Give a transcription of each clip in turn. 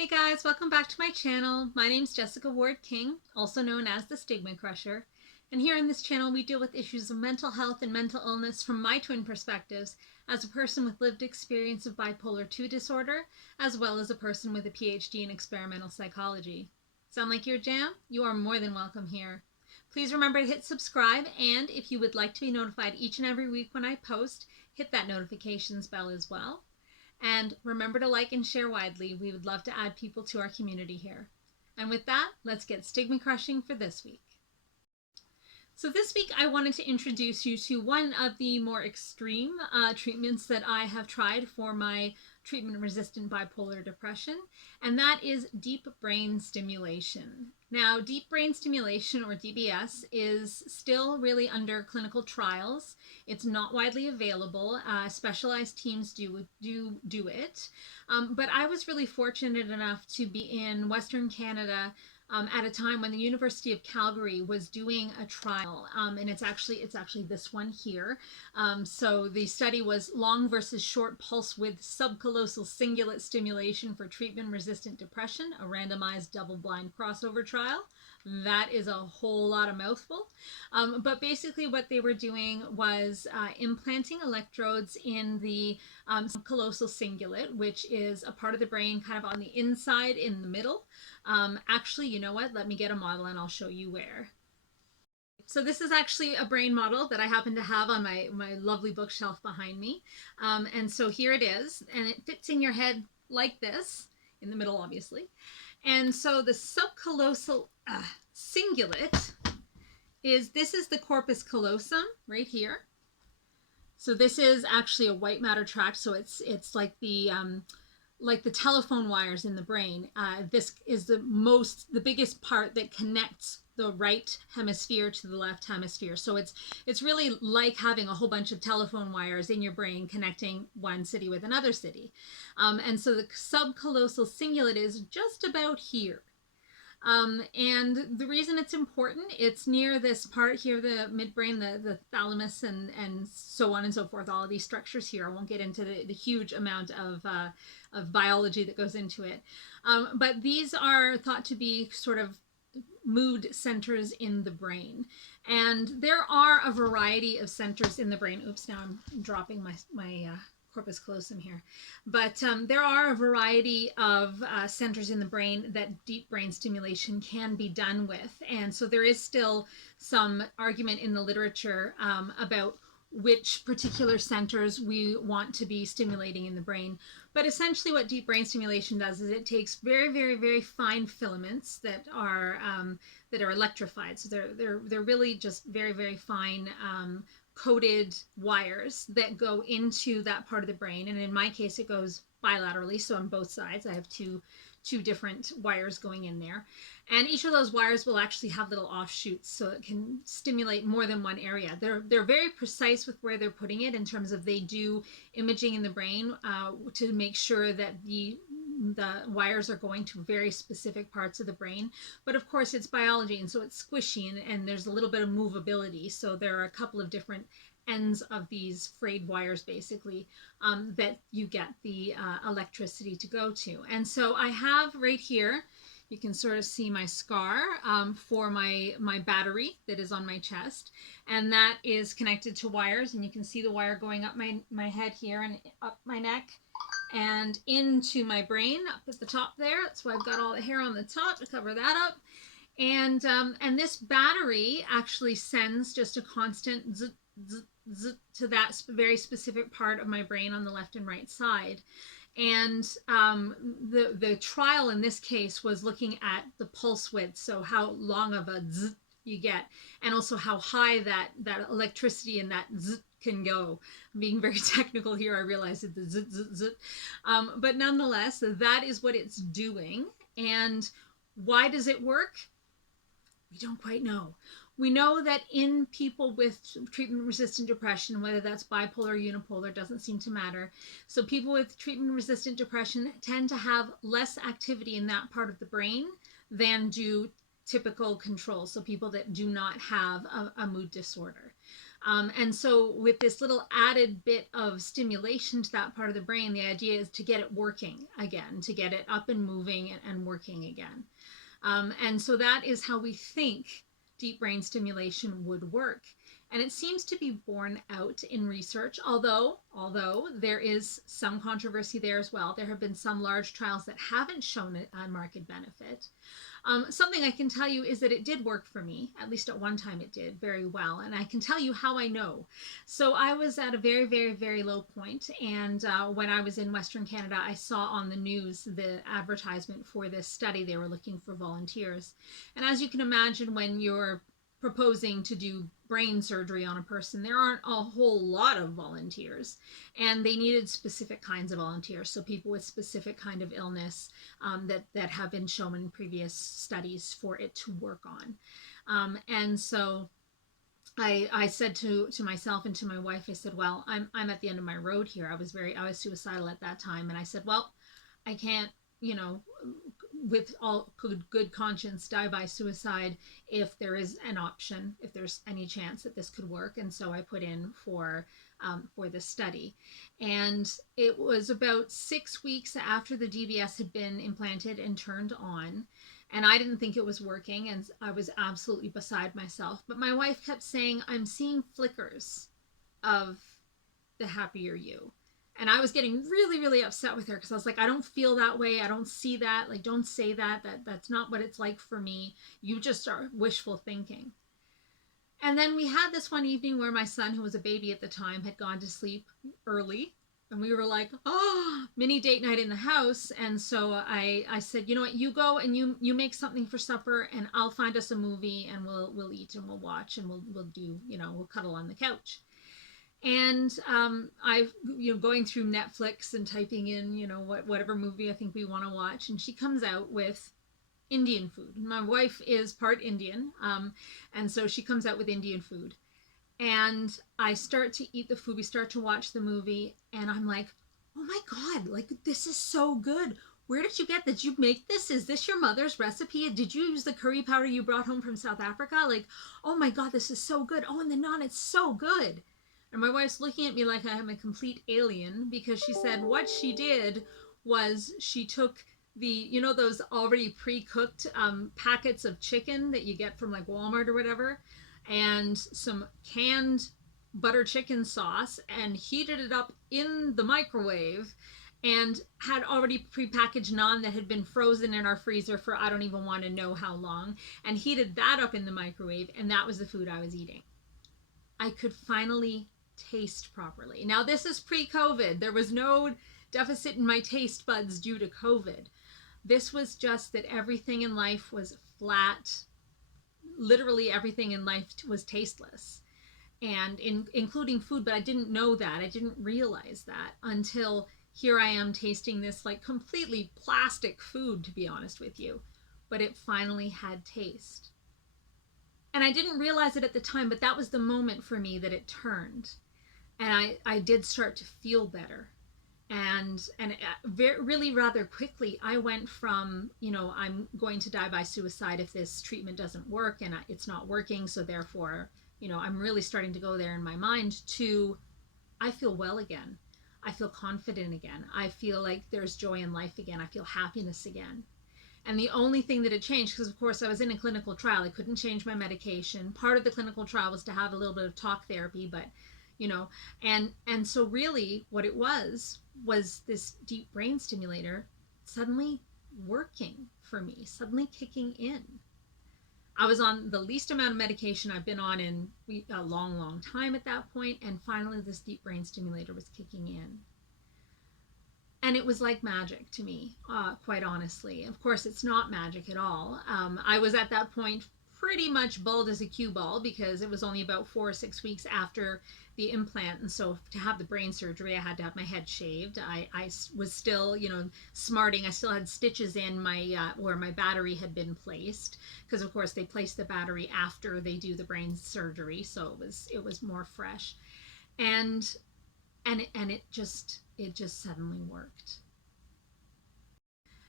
Hey guys, welcome back to my channel. My name's Jessica Ward King, also known as the Stigma Crusher. And here on this channel, we deal with issues of mental health and mental illness from my twin perspectives as a person with lived experience of bipolar 2 disorder, as well as a person with a PhD in experimental psychology. Sound like your jam? You are more than welcome here. Please remember to hit subscribe, and if you would like to be notified each and every week when I post, hit that notifications bell as well. And remember to like and share widely. We would love to add people to our community here. And with that, let's get stigma crushing for this week. So this week I wanted to introduce you to one of the more extreme treatments that I have tried for my treatment-resistant bipolar depression, and that is deep brain stimulation. Now, deep brain stimulation, or DBS, is still really under clinical trials. It's not widely available. Specialized teams do it. But I was really fortunate enough to be in Western Canada at a time when the University of Calgary was doing a trial, and it's actually this one here. So the study was long versus short pulse width subcallosal cingulate stimulation for treatment-resistant depression, a randomized double-blind crossover trial. That is a whole lot of mouthful. But basically what they were doing was implanting electrodes in the subcallosal cingulate, which is a part of the brain kind of on the inside in the middle. Actually, you know what? Let me get a model and I'll show you where. So this is actually a brain model that I happen to have on my lovely bookshelf behind me. And so here it is, and it fits in your head like this, in the middle obviously. And so the subcallosal cingulate is the corpus callosum right here. So this is actually a white matter tract, so it's like the telephone wires in the brain. This is the biggest part that connects the right hemisphere to the left hemisphere. So it's really like having a whole bunch of telephone wires in your brain connecting one city with another city. And so the subcallosal cingulate is just about here. And the reason it's important, it's near this part here, the midbrain, the thalamus, and so on and so forth, all of these structures here. I won't get into the huge amount of biology that goes into it. But these are thought to be sort of mood centers in the brain. And there are a variety of centers in the brain. Oops, now I'm dropping my corpus callosum here. But there are a variety of centers in the brain that deep brain stimulation can be done with. And so there is still some argument in the literature about which particular centers we want to be stimulating in the brain. But essentially what deep brain stimulation does is it takes very, very, very fine filaments that are electrified. So they're really just very, very fine coated wires that go into that part of the brain. And in my case, it goes bilaterally. So on both sides, I have two different wires going in there. And each of those wires will actually have little offshoots, so it can stimulate more than one area. They're very precise with where they're putting it in terms of they do imaging in the brain to make sure that the wires are going to very specific parts of the brain. But of course it's biology, and so it's squishy, and there's a little bit of movability. So there are a couple of different ends of these frayed wires basically that you get the electricity to go to. And so I have right here, you can sort of see my scar for my battery that is on my chest, and that is connected to wires, and you can see the wire going up my head here and up my neck and into my brain up at the top there. That's why I've got all the hair on the top to cover that up. And this battery actually sends just a constant zzz, zzz, zzz to that very specific part of my brain on the left and right side. And the trial in this case was looking at the pulse width, so how long of a zzz you get, and also how high that electricity and that zzz can go. I'm being very technical here, I realize that the zzz, zzz, zzz. But nonetheless, that is what it's doing. And why does it work? We don't quite know. We know that in people with treatment-resistant depression, whether that's bipolar or unipolar, doesn't seem to matter. So people with treatment-resistant depression tend to have less activity in that part of the brain than do typical control. So people that do not have a mood disorder. And so with this little added bit of stimulation to that part of the brain, the idea is to get it working again, to get it up and moving and working again. And so that is how we think deep brain stimulation would work. And it seems to be borne out in research, although there is some controversy there as well. There have been some large trials that haven't shown a marked benefit. Something I can tell you is that it did work for me. At least at one time it did very well. And I can tell you how I know. So I was at a very, very, very low point. And when I was in Western Canada, I saw on the news the advertisement for this study. They were looking for volunteers. And as you can imagine, when you're proposing to do brain surgery on a person, there aren't a whole lot of volunteers, and they needed specific kinds of volunteers, so people with specific kind of illness that have been shown in previous studies for it to work on. And so I said to myself and to my wife, I said, well, I'm at the end of my road here. I was suicidal at that time, and I said, well, I can't, with all good conscience, die by suicide if there is an option, if there's any chance that this could work. And so I put in for this study. And it was about 6 weeks after the DBS had been implanted and turned on. And I didn't think it was working, and I was absolutely beside myself. But my wife kept saying, I'm seeing flickers of the happier you. And I was getting really, really upset with her because I was like, I don't feel that way. I don't see that. Like, don't say that. That's not what it's like for me. You just are wishful thinking. And then we had this one evening where my son, who was a baby at the time, had gone to sleep early. And we were like, oh, mini date night in the house. And so I said, you know what, you go and you make something for supper, and I'll find us a movie, and we'll eat and we'll watch, and we'll do, we'll cuddle on the couch. And going through Netflix and typing in, whatever movie I think we want to watch, and she comes out with Indian food. My wife is part Indian, and so she comes out with Indian food. And I start to eat the food. We start to watch the movie, and I'm like, oh my God, like, this is so good. Where did you get this? Did you make this? Is this your mother's recipe? Did you use the curry powder you brought home from South Africa? Like, oh my God, this is so good. Oh, and the naan, it's so good. And my wife's looking at me like I am a complete alien, because she said what she did was she took those already pre-cooked packets of chicken that you get from like Walmart or whatever, and some canned butter chicken sauce, and heated it up in the microwave, and had already prepackaged naan that had been frozen in our freezer for I don't even want to know how long, and heated that up in the microwave, and that was the food I was eating. I could finally taste properly. Now, this is pre-COVID. There was no deficit in my taste buds due to COVID. This was just that everything in life was flat. Literally everything in life was tasteless, and including food. But I didn't know that. I didn't realize that until here I am tasting this like completely plastic food, to be honest with you. But it finally had taste. And I didn't realize it at the time, but that was the moment for me that it turned. And I did start to feel better. And really rather quickly, I went from, I'm going to die by suicide if this treatment doesn't work, and it's not working, so therefore, I'm really starting to go there in my mind, to I feel well again. I feel confident again. I feel like there's joy in life again. I feel happiness again. And the only thing that had changed, because of course I was in a clinical trial, I couldn't change my medication. Part of the clinical trial was to have a little bit of talk therapy, but and so really what it was this deep brain stimulator suddenly working for me, suddenly kicking in. I was on the least amount of medication I've been on in a long, long time at that point, and finally this deep brain stimulator was kicking in. And it was like magic to me, quite honestly. Of course, it's not magic at all. I was at that point pretty much bald as a cue ball, because it was only about 4 or 6 weeks after the implant. And so to have the brain surgery, I had to have my head shaved. I was still, smarting. I still had stitches in my where my battery had been placed, because of course they place the battery after they do the brain surgery. So it was more fresh. And it just suddenly worked.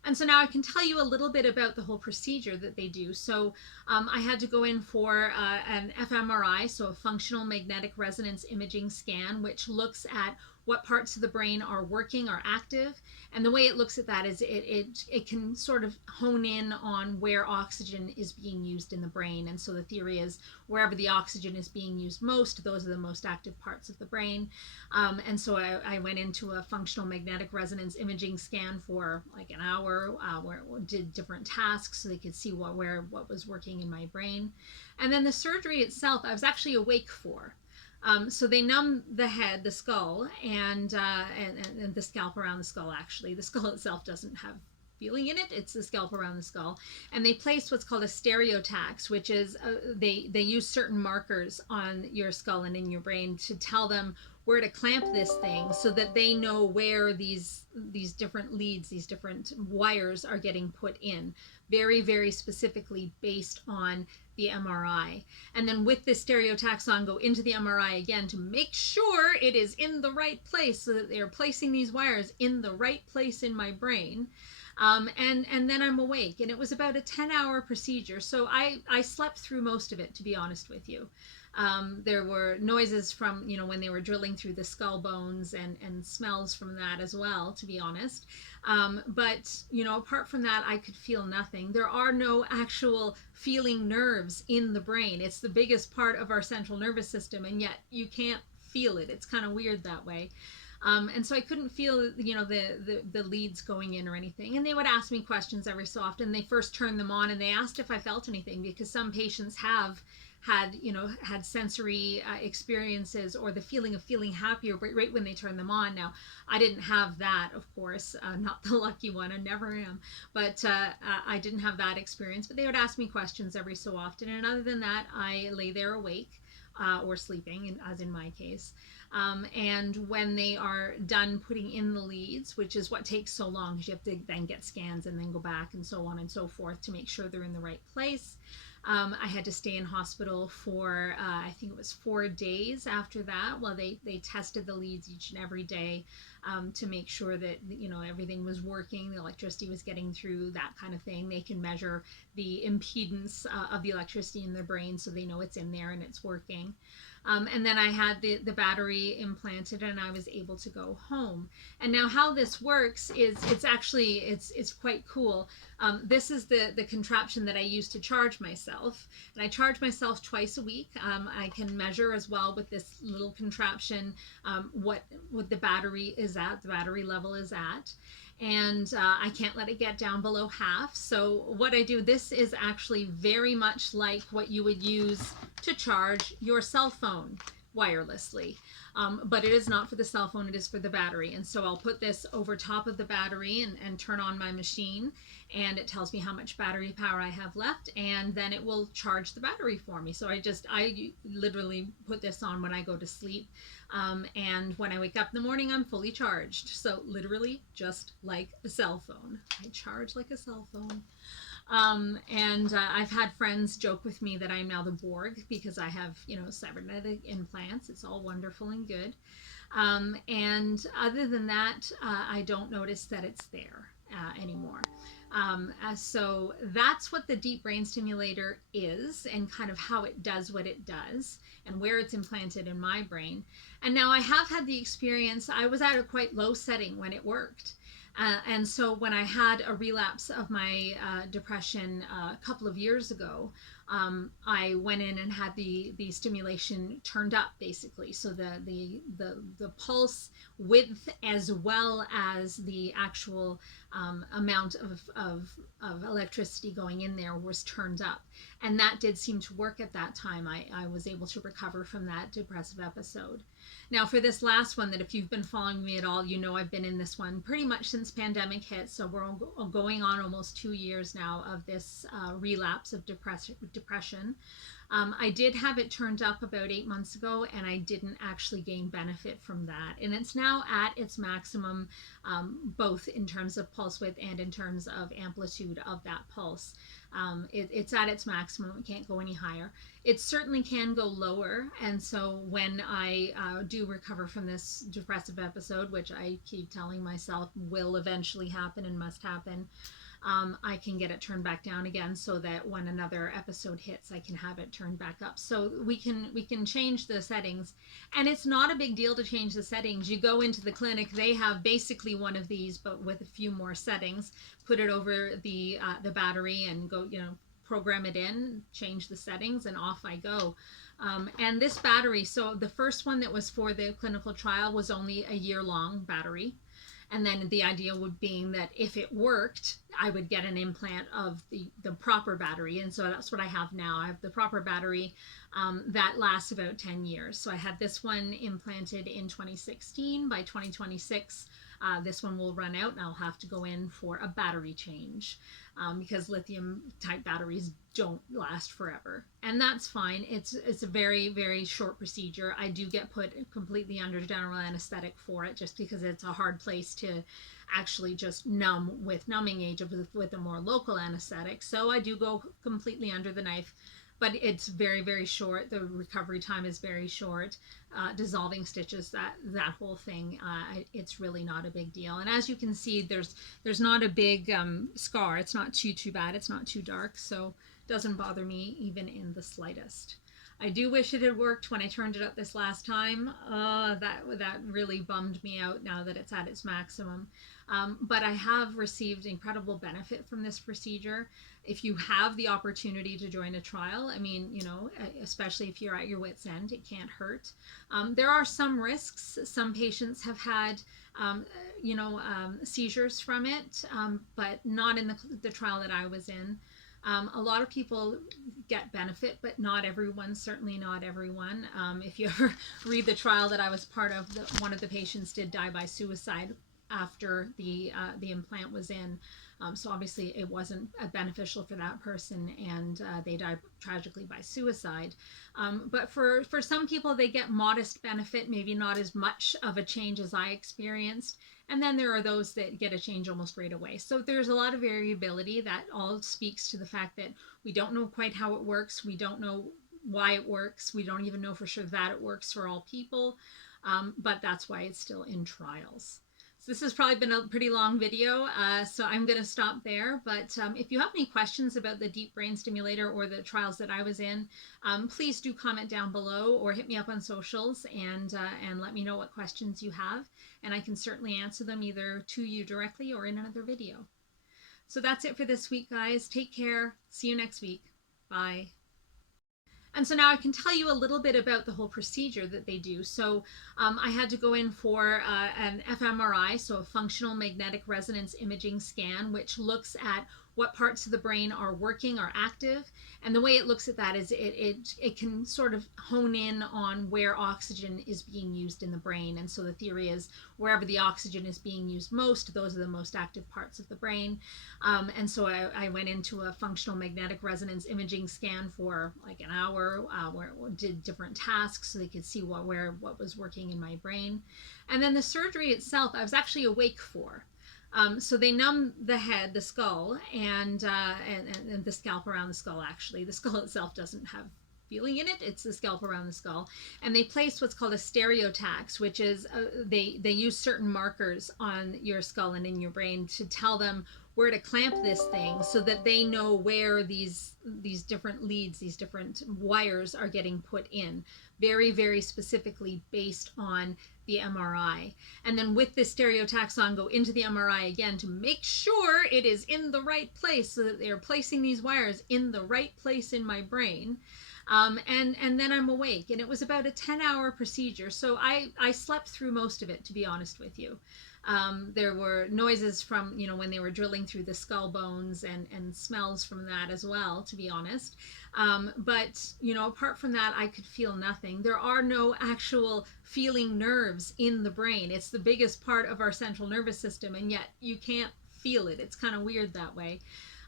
And so now I can tell you a little bit about the whole procedure that they do. So I had to go in for an Fmri, so a functional magnetic resonance imaging scan, which looks at what parts of the brain are working, are active. And the way it looks at that is it can sort of hone in on where oxygen is being used in the brain. And so the theory is wherever the oxygen is being used most, those are the most active parts of the brain. And so I went into a functional magnetic resonance imaging scan for like an hour, where we did different tasks so they could see what was working in my brain. And then the surgery itself, I was actually awake for. So they numb the head, the skull, and the scalp around the skull. Actually, the skull itself doesn't have feeling in it. It's the scalp around the skull, and they place what's called a stereotax, which is they use certain markers on your skull and in your brain to tell them where to clamp this thing, so that they know where these different leads, these different wires are getting put in, very, very specifically based on the MRI. And then with this stereotaxon, go into the MRI again to make sure it is in the right place, so that they are placing these wires in the right place in my brain. And then I'm awake, and it was about a 10-hour procedure. So I slept through most of it, to be honest with you. There were noises from, when they were drilling through the skull bones, and smells from that as well, to be honest. But, apart from that, I could feel nothing. There are no actual feeling nerves in the brain. It's the biggest part of our central nervous system, and yet you can't feel it. It's kind of weird that way. And so I couldn't feel, the leads going in or anything. And they would ask me questions every so often. They first turned them on, and they asked if I felt anything, because some patients have had sensory experiences, or the feeling of feeling happier right when they turn them on. Now, I didn't have that, of course, not the lucky one. I never am. But I didn't have that experience. But they would ask me questions every so often. And other than that, I lay there awake, or sleeping, as in my case. And when they are done putting in the leads, which is what takes so long, because you have to then get scans and then go back and so on and so forth to make sure they're in the right place. I had to stay in hospital for, I think it was 4 days after that, while they tested the leads each and every day, to make sure that, everything was working, the electricity was getting through, that kind of thing. They can measure the impedance of the electricity in the brain, so they know it's in there and it's working. And then I had the battery implanted, and I was able to go home. And now how this works is it's quite cool. This is the contraption that I use to charge myself. And I charge myself twice a week. I can measure as well with this little contraption what the battery is at, the battery level is at. And I can't let it get down below half. So what I do, this is actually very much like what you would use to charge your cell phone wirelessly. But it is not for the cell phone, it is for the battery. And so I'll put this over top of the battery and turn on my machine, and it tells me how much battery power I have left, and then it will charge the battery for me. So I literally put this on when I go to sleep. And when I wake up in the morning, I'm fully charged. So literally just like a cell phone. I charge like a cell phone. And I've had friends joke with me that I'm now the Borg, because I have, cybernetic implants. It's all wonderful and good. And other than that, I don't notice that it's there anymore. So that's what the deep brain stimulator is, and kind of how it does what it does, and where it's implanted in my brain. And now I have had the experience, I was at a quite low setting when it worked. And so when I had a relapse of my depression a couple of years ago, I went in and had the stimulation turned up, basically. So the pulse width, as well as the actual amount of electricity going in there, was turned up. And that did seem to work at that time. I was able to recover from that depressive episode. Now, for this last one, that if you've been following me at all, I've been in this one pretty much since pandemic hit. So we're going on almost 2 years now of this relapse of depression depression. I did have it turned up about 8 months ago, and I didn't actually gain benefit from that. And it's now at its maximum, both in terms of pulse width and in terms of amplitude of that pulse. It's at its maximum. It can't go any higher. It certainly can go lower. And so when I do recover from this depressive episode, which I keep telling myself will eventually happen and must happen, I can get it turned back down again, so that when another episode hits, I can have it turned back up. So we can change the settings, and it's not a big deal to change the settings. You go into the clinic, they have basically one of these, but with a few more settings. Put it over the battery and go, program it in, change the settings, and off I go. And this battery, so the first one that was for the clinical trial was only a year-long battery. And then the idea would being that if it worked, I would get an implant of the proper battery. And so that's what I have now. I have the proper battery that lasts about 10 years. So I had this one implanted in 2016. By 2026, this one will run out, and I'll have to go in for a battery change, because lithium type batteries don't last forever, and that's fine. It's a very, very short procedure. I do get put completely under general anesthetic for it, just because it's a hard place to actually just numb with numbing agent with a more local anesthetic. So I do go completely under the knife, but it's very, very short. The recovery time is very short. Dissolving stitches, that whole thing, it's really not a big deal. And as you can see, there's not a big scar. It's not too bad. It's not too dark, so it doesn't bother me even in the slightest. I do wish it had worked when I turned it up this last time. That really bummed me out now that it's at its maximum. But I have received incredible benefit from this procedure. If you have the opportunity to join a trial, I mean, especially if you're at your wit's end, it can't hurt. There are some risks. Some patients have had, seizures from it, but not in the trial that I was in. A lot of people get benefit, but not everyone, certainly not everyone. If you ever read the trial that I was part of, one of the patients did die by suicide after the implant was in. So obviously it wasn't beneficial for that person, and they died tragically by suicide. But for some people, they get modest benefit, maybe not as much of a change as I experienced. And then there are those that get a change almost right away. So there's a lot of variability. That all speaks to the fact that we don't know quite how it works. We don't know why it works. We don't even know for sure that it works for all people. But that's why it's still in trials. So this has probably been a pretty long video, so I'm going to stop there. But if you have any questions about the deep brain stimulator or the trials that I was in, please do comment down below or hit me up on socials and let me know what questions you have. And I can certainly answer them either to you directly or in another video. So that's it for this week, guys. Take care. See you next week. Bye. And so now I can tell you a little bit about the whole procedure that they do. So I had to go in for an Fmri, so a functional magnetic resonance imaging scan, which looks at what parts of the brain are working, are active. And the way it looks at that is it can sort of hone in on where oxygen is being used in the brain. And so the theory is wherever the oxygen is being used most, those are the most active parts of the brain. And so I went into a functional magnetic resonance imaging scan for like an hour, where we did different tasks so they could see what was working in my brain. And then the surgery itself, I was actually awake for. So they numb the head, the skull, and the scalp around the skull, actually. The skull itself doesn't have feeling in it. It's the scalp around the skull. And they place what's called a stereotax, which is they use certain markers on your skull and in your brain to tell them where to clamp this thing so that they know where these different leads, these different wires are getting put in, very, very specifically based on the MRI. And then with this stereotaxon, go into the MRI again to make sure it is in the right place, so that they are placing these wires in the right place in my brain. And then I'm awake. And it was about a 10-hour procedure. So I slept through most of it, to be honest with you. There were noises from, when they were drilling through the skull bones, and smells from that as well, to be honest. But, apart from that, I could feel nothing. There are no actual feeling nerves in the brain. It's the biggest part of our central nervous system, and yet you can't feel it. It's kind of weird that way.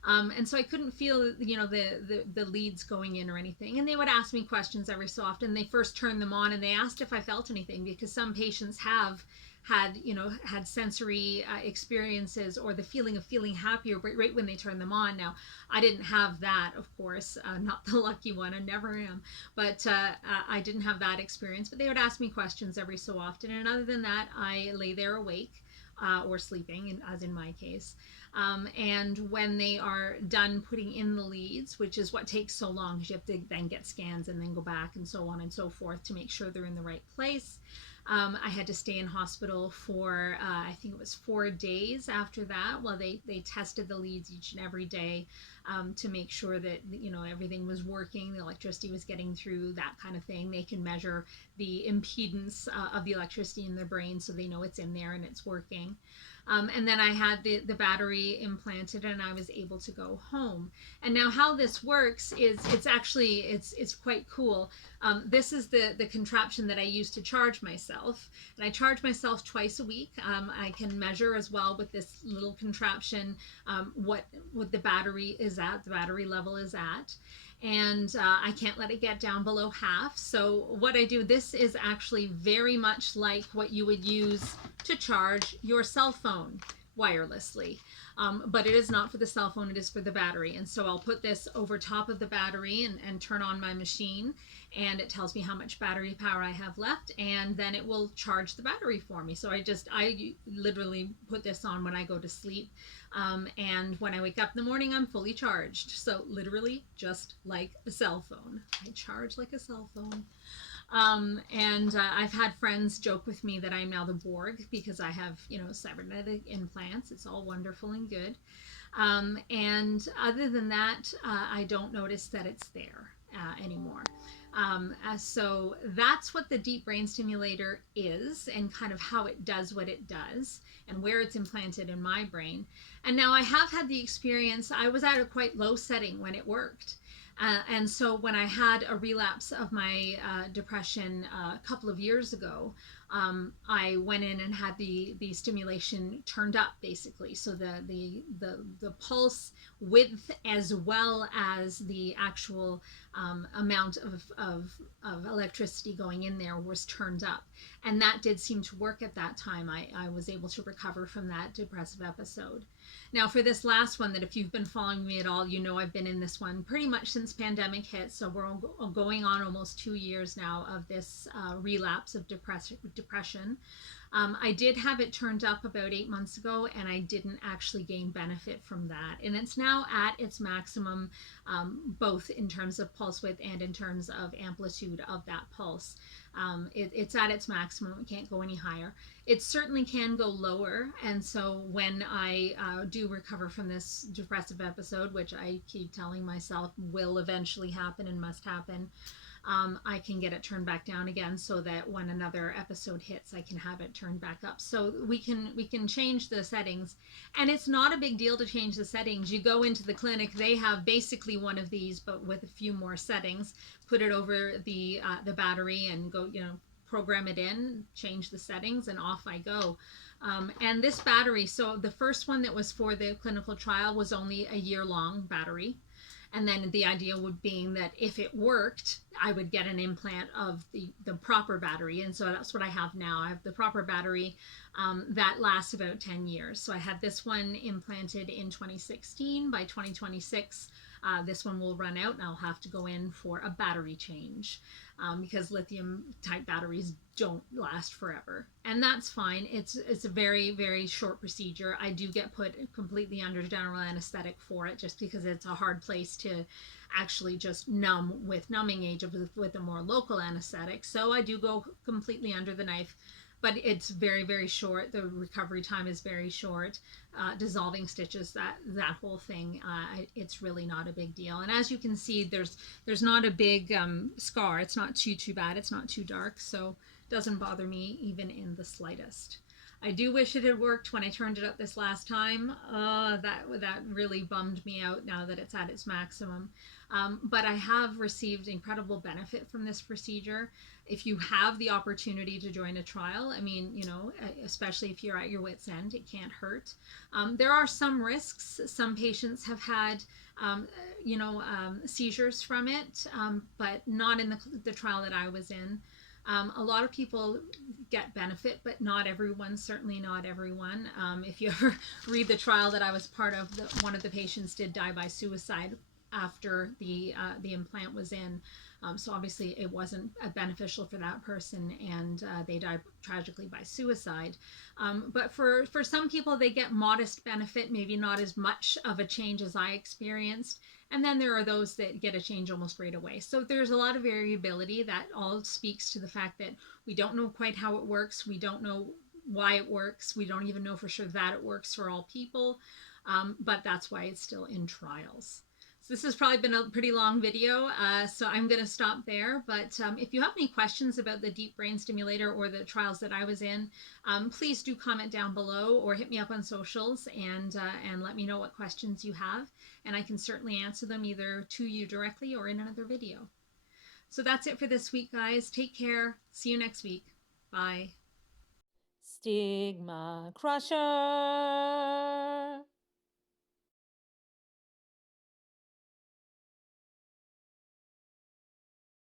And so I couldn't feel, the leads going in or anything. And they would ask me questions every so often. They first turned them on and they asked if I felt anything, because some patients have had sensory experiences, or the feeling of feeling happier right when they turn them on. Now, I didn't have that, of course, not the lucky one. I never am, but I didn't have that experience. But they would ask me questions every so often, and other than that, I lay there awake, or sleeping, as in my case. And when they are done putting in the leads, which is what takes so long, because you have to then get scans and then go back and so on and so forth to make sure they're in the right place. I had to stay in hospital for, I think it was 4 days after that, while they tested the leads each and every day, to make sure that, everything was working, the electricity was getting through, that kind of thing. They can measure the impedance of the electricity in the brain, so they know it's in there and it's working. And then I had the battery implanted, and I was able to go home. And now how this works is it's quite cool. This is the contraption that I use to charge myself, and I charge myself twice a week. I can measure as well with this little contraption what the battery is at, the battery level is at. And I can't let it get down below half. So what I do, this is actually very much like what you would use to charge your cell phone wirelessly. But it is not for the cell phone, it is for the battery. And so I'll put this over top of the battery and turn on my machine, and it tells me how much battery power I have left, and then it will charge the battery for me. So I literally put this on when I go to sleep. And when I wake up in the morning, I'm fully charged. So literally just like a cell phone. I charge like a cell phone. And I've had friends joke with me that I'm now the Borg, because I have, cybernetic implants. It's all wonderful and good. And other than that, I don't notice that it's there anymore. So that's what the deep brain stimulator is, and kind of how it does what it does, and where it's implanted in my brain. And now I have had the experience, I was at a quite low setting when it worked. And so when I had a relapse of my depression a couple of years ago, I went in and had the stimulation turned up, basically. So the pulse width, as well as the actual amount of electricity going in there, was turned up. And that did seem to work at that time. I was able to recover from that depressive episode. Now, for this last one, that if you've been following me at all, I've been in this one pretty much since pandemic hit. So we're going on almost 2 years now of this relapse of depression. I did have it turned up about 8 months ago, and I didn't actually gain benefit from that. And it's now at its maximum, both in terms of pulse width and in terms of amplitude of that pulse. It's at its maximum. It can't go any higher. It certainly can go lower. And so when I do recover from this depressive episode, which I keep telling myself will eventually happen and must happen, I can get it turned back down again, so that when another episode hits, I can have it turned back up. So we can change the settings, and it's not a big deal to change the settings. You go into the clinic, they have basically one of these, but with a few more settings. Put it over the battery and go, program it in, change the settings, and off I go. And this battery, so the first one that was for the clinical trial was only a year-long battery. And then the idea would being that if it worked, I would get an implant of the proper battery. And so that's what I have now. I have the proper battery that lasts about 10 years. So I had this one implanted in 2016. By 2026, this one will run out, and I'll have to go in for a battery change, because lithium type batteries don't last forever. And that's fine. It's a very, very short procedure. I do get put completely under general anesthetic for it, just because it's a hard place to actually just numb with numbing agent with a more local anesthetic. So I do go completely under the knife, but it's very, very short. The recovery time is very short. Dissolving stitches, that whole thing, it's really not a big deal. And as you can see, there's not a big scar. It's not too bad. It's not too dark, so it doesn't bother me even in the slightest. I do wish it had worked when I turned it up this last time. That really bummed me out now that it's at its maximum. But I have received incredible benefit from this procedure. If you have the opportunity to join a trial, I mean, especially if you're at your wit's end, it can't hurt. There are some risks. Some patients have had seizures from it, but not in the trial that I was in. A lot of people get benefit, but not everyone, certainly not everyone. If you ever read the trial that I was part of, one of the patients did die by suicide after the implant was in. So obviously it wasn't beneficial for that person, and they died tragically by suicide. But for some people, they get modest benefit, maybe not as much of a change as I experienced. And then there are those that get a change almost right away. So there's a lot of variability. That all speaks to the fact that we don't know quite how it works. We don't know why it works. We don't even know for sure that it works for all people. But that's why it's still in trials. So this has probably been a pretty long video, so I'm going to stop there. But if you have any questions about the deep brain stimulator or the trials that I was in, please do comment down below or hit me up on socials and let me know what questions you have. And I can certainly answer them either to you directly or in another video. So that's it for this week, guys. Take care. See you next week. Bye. Stigma Crusher.